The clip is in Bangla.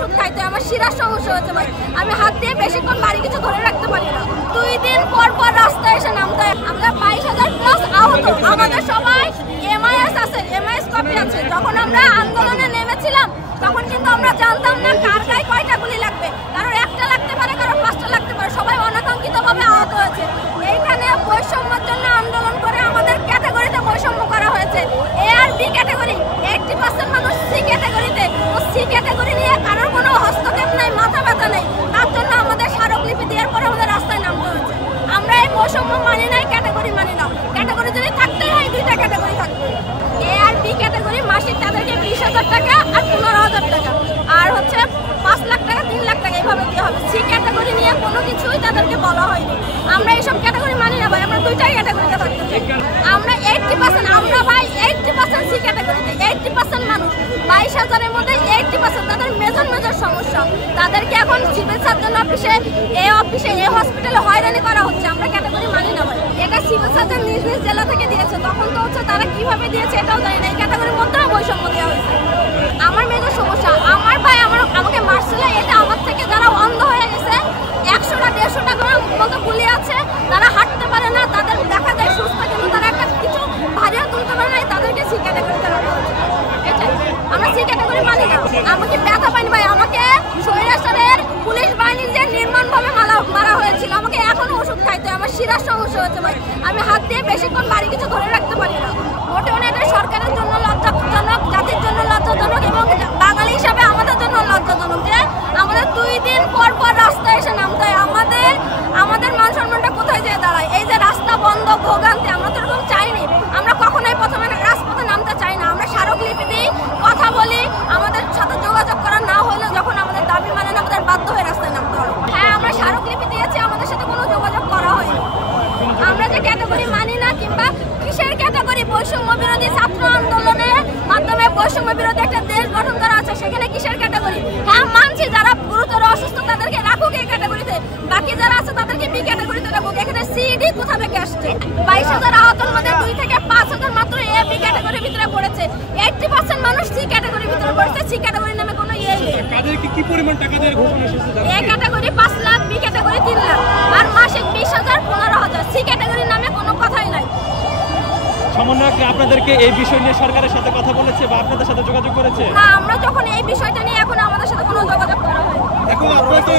ওষুধ খাইতে আমার শিরার সমস্যা হচ্ছে ভাই। আমি হাত দিয়ে বেশিক্ষণ বাড়ি কিছু ধরে রাখতে পারি না। 2 দিন পর পর রাস্তায় এসে নামতে হয়। আমরা 22,000 প্লাস আহত। আমাদের সবাই এমআইএস আছে, এমআইএস কপি আছে। যখন আমরা আন্দোলনে নেমেছিলাম তখন কিন্তু আমরা জানতাম না কার গায়ে কয়টা গুলি লাগবে। কারোর একটা লাগতে পারে, কারোর 5টা লাগতে পারে। সবাই অনাকাঙ্ক্ষিতভাবে আহত হয়েছে। এইখানে বৈষম্যের জন্য আন্দোলন করে আমাদের ক্যাটাগরিতে বৈষম্য করা হয়েছে। এ আর বি ক্যাটাগরি, 80% মানুষ সি ক্যাটাগরিতে। তো সি ক্যাটাগরি নিয়ে কারোর কোনো হস্তক্ষেপ নাই, মাথা ব্যথা নেই। তার জন্য আমাদের স্মারকলিপি দেওয়ার পরে আমাদের রাস্তায় নামতে হয়েছে। আমরা এই বৈষম্য মানি নাই, ক্যাটাগরি মানি না। ক্যাটাগরি যদি থাকতেই হয় 2টা ক্যাটাগরি থাকবে। এ আর বি ক্যাটাগরি মাসিক তাদেরকে 20,000 টাকা আর 15,000 টাকা, আর হচ্ছে 5 লাখ টাকা 3 লাখ টাকা এইভাবে দেওয়া হবে। সি ক্যাটাগরি নিয়ে কোনো কিছুই তাদেরকে বলা হয়নি। আমরা এইসব ক্যাটাগরি মানি না ভাই, আমরা 2টাই ক্যাটাগরিতে থাকতে চাই। আমরা 80%, আমরা ভাই 80% সি ক্যাটাগরিতে। 80% মানুষ, 22,000 এর মধ্যে 80% তাদের মেজর সমস্যা। তাদেরকে এখন সিভিল সার্জন অফিসে, এ হসপিটালে হয়রানি করা হচ্ছে। আমরা ক্যাটাগরি মানি না ভাই। এটা সিভিল সার্জন নিজ নিজ জেলা থেকে দিয়েছে। তখন তো হচ্ছে তারা কিভাবে দিয়েছে এটাও জানি না। এই ক্যাটাগরির মধ্যেও বৈষম্য দেওয়া হয়েছে। আমার মেজর সমস্যা, আমার ভাই আমাকে মারছিল। এটা আমার থেকে যারা অন্ধ হয়ে গেছে, 100টা 150টা করে মতো গুলি আছে, তারা হাঁটতে পারে না, তাদের দেখা যায় সুস্থ কিন্তু তারা একটা কিছু ভারিও তুলতে পারে না, তাদেরকে সি ক্যাটাগরিতে রাখা হচ্ছে। এটাই আমরা সি ক্যাটাগরি মানি না। আমাকে ব্যথা পাইনি ভাই, আমাকে স্বৈরাচারের পুলিশ বাহিনী যে নির্মমভাবে মারা হয়েছিল, আমাকে এখনো ওষুধ খাইতে হয়। আমার শিরার সমস্যা হচ্ছে ভাই। আমি হাত দিয়ে বেশিক্ষণ বাড়ি কিছু ধরে রাখতে পারি না। মোটেও না, এটা সরকারের জন্য লজ্জাজনক, জাতির জন্য লজ্জাজনক এবং বাঙালি হিসাবে আমাদের জন্য লজ্জাজনক যে আমাদের 2 দিন পর পর রাস্তায় এসে নামতে হয়। আমাদের মান সম্মানটা কোথায় যেয়ে দাঁড়ায়? এই যে রাস্তা বন্ধ, ভোগান্তি, আমরা তো এরকম চাইনি। আমরা কখনোই প্রথমে রাজপথে নামতে চাই না। আমরা স্মারকলিপি দিই, কথা বলি, আমাদের সাথে যোগাযোগ করা না হলে যখন আমাদের দাবি মানে না, আমাদের বাধ্য হয়ে রাস্তায় নামতে হয়। হ্যাঁ, আমরা স্মারকলিপি দিয়েছি, আমাদের সাথে কোনো যোগাযোগ করা হয়নি। আমরা যে ক্যাটাগরি মানি না, কিংবা কিসের ক্যাটাগরি, বৈষম্য বিরোধী ছাত্র আন্দোলনের মাধ্যমে বৈষম্য বিরোধী একটা দেশ গঠন করা আছে, সেখানে কিসের ক্যাটাগরি? হ্যাঁ মানছি, যারা গুরুতর অসুস্থ তাদেরকে রাখুক এই ক্যাটাগরিতে, বাকি যারা আছে তাদেরকে বি ক্যাটাগরিতে রাখুক। এখানে সিডি কোথা থেকে আসছে? 22,000 আহতের মধ্যে 2 থেকে 5,000 মাত্র এ বি ক্যাটাগরির ভিতরে পড়েছে। 80% মানুষ সি ক্যাটাগরির ভিতরে পড়েছে। সি ক্যাটাগরি নামে কোনো ইয়ে নেই। তাদেরকে কি পরিমাণ টাকা দেওয়ার ঘোষণা এসেছে? A category 5 lakh, B category 3 lakh, আর মাসিক 20,000, 15,000। সি ক্যাটাগরির নামে কোনো কথাই নাই। সমন্বয়ক আপনাদেরকে এই বিষয় নিয়ে সরকারের সাথে কথা বলেছে বা আপনাদের সাথে যোগাযোগ করেছে? না, আমরা যখন এই বিষয়টা নিয়ে এখন আমাদের সাথে কোনো যোগাযোগ করা হয়নি। এখন আপনাকে